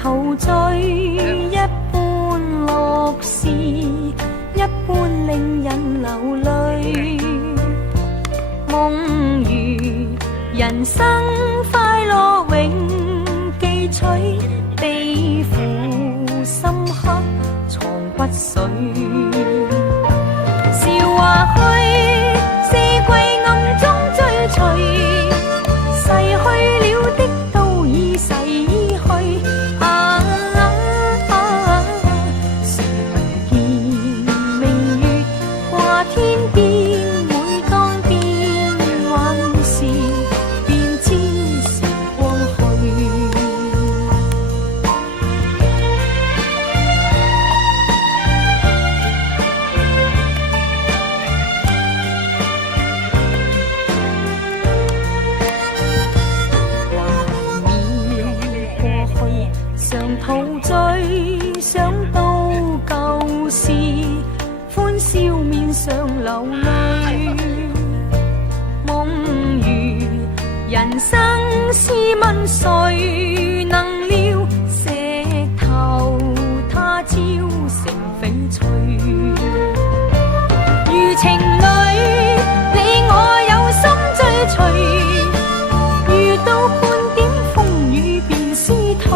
陶醉，一般樂事，一般令人流淚。夢如人生快樂永記取，悲苦深刻藏骨髓。笑話去，四季暗中追隨，逝去了的都已逝去。常見明月掛天邊，每當變幻時，便知時光去。常陶醉，想到舊事，歡笑面上流淚。夢如人生試問誰能料，石頭他朝成翡翠。如情侶，你我有心追隨，遇到半點風雨便思退。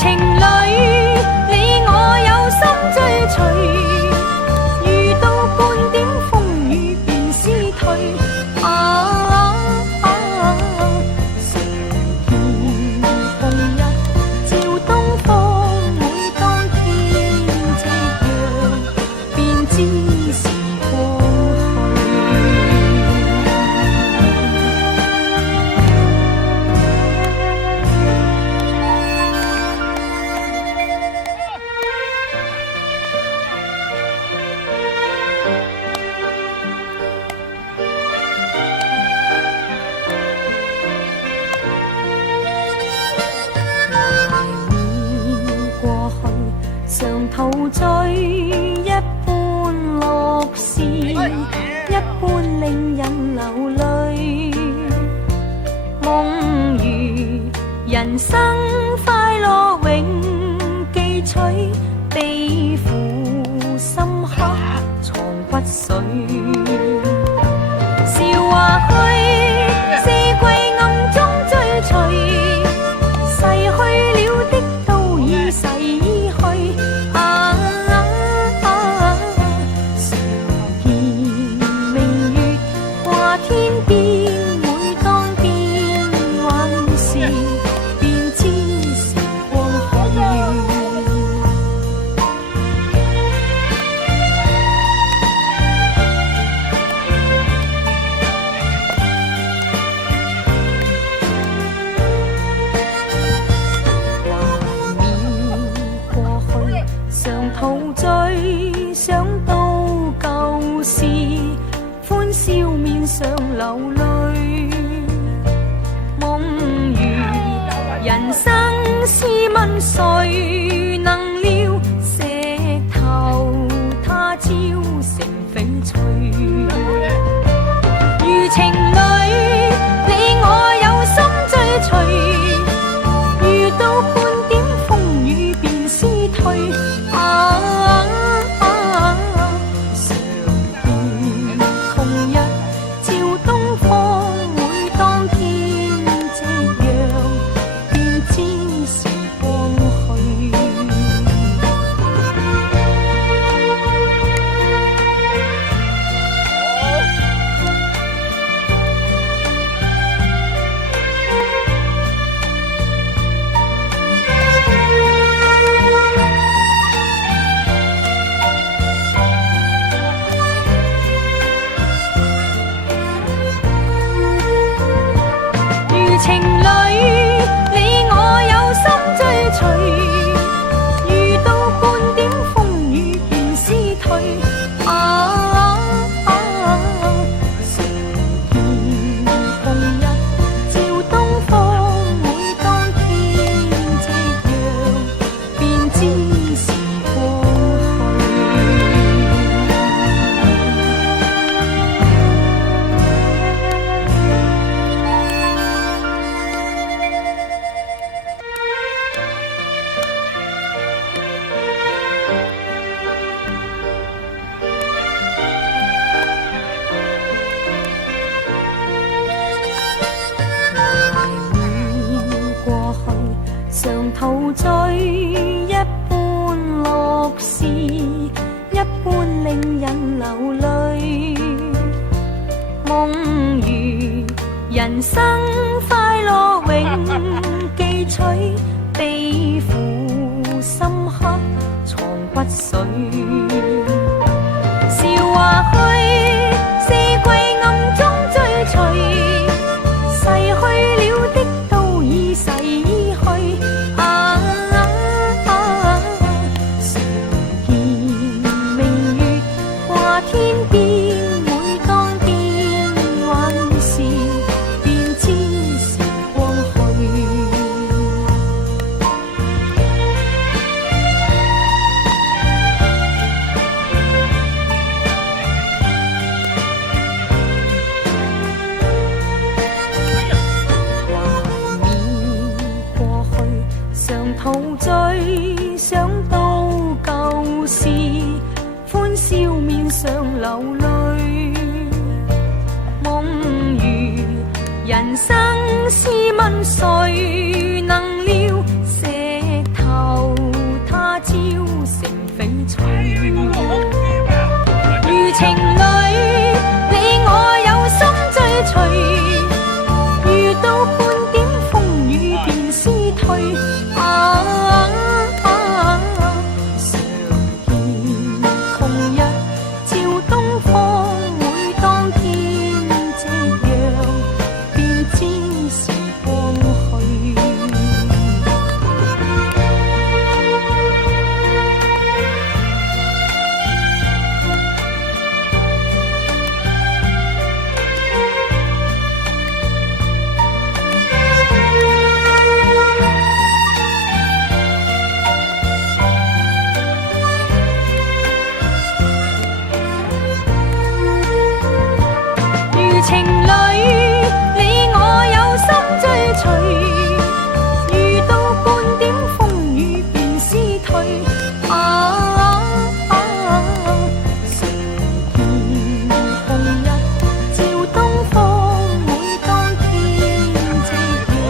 情侶，你我有心追隨，遇到半點風雨便思退。常見紅日照東方，每當天夕陽，便知時光常陶醉，一般樂事，一般令人流淚。夢如人生快樂永記取，悲苦深刻藏骨髓。笑話去，四季暗中追隨，逝去了的都已逝去。天邊每當變幻時，便知時光去。懷緬過去，常陶醉，想到舊事，歡笑面上流淚。夢如人生試問誰能料，石頭他朝成翡翠。如情侶，你我有心追隨，遇到半點風雨便思退。人生快樂永記取，悲苦深刻藏骨髓。笑話去，四季暗中追隨，逝去了的都已逝去。常見明月掛天邊，每當見往事，便知時光去。常陶醉，想到舊事，歡笑面上流淚。夢如人生試問誰能料，石頭他朝成翡翠。如情侶，你我有心追隨，遇到半點風雨便思退。情侶，你我有心追隨，遇到半點風雨便思退。常見紅日照東方，每當天夕陽，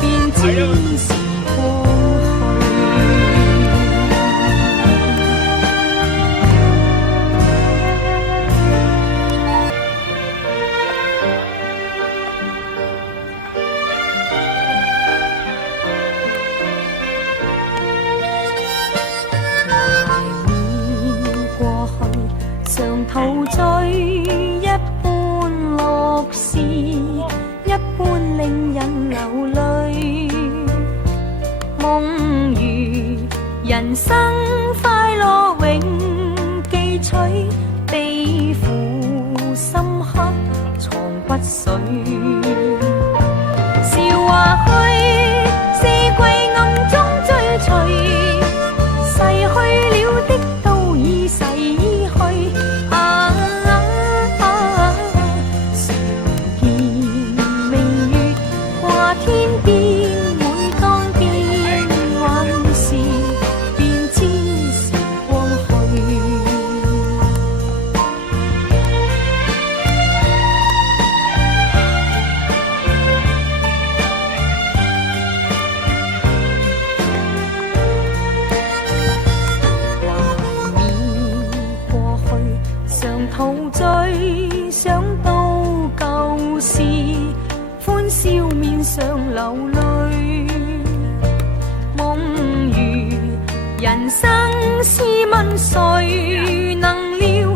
便知時光常陶醉，一般樂事，一般令人流淚。夢如人生快樂永記取，悲苦深刻藏骨髓。笑話去，四季暗中追隨，逝去了的都已逝去。天邊每當見往事，便知時光去。懷緬過去，常陶醉，想到舊事，歡笑面上流淚。夢如人生試問誰能料，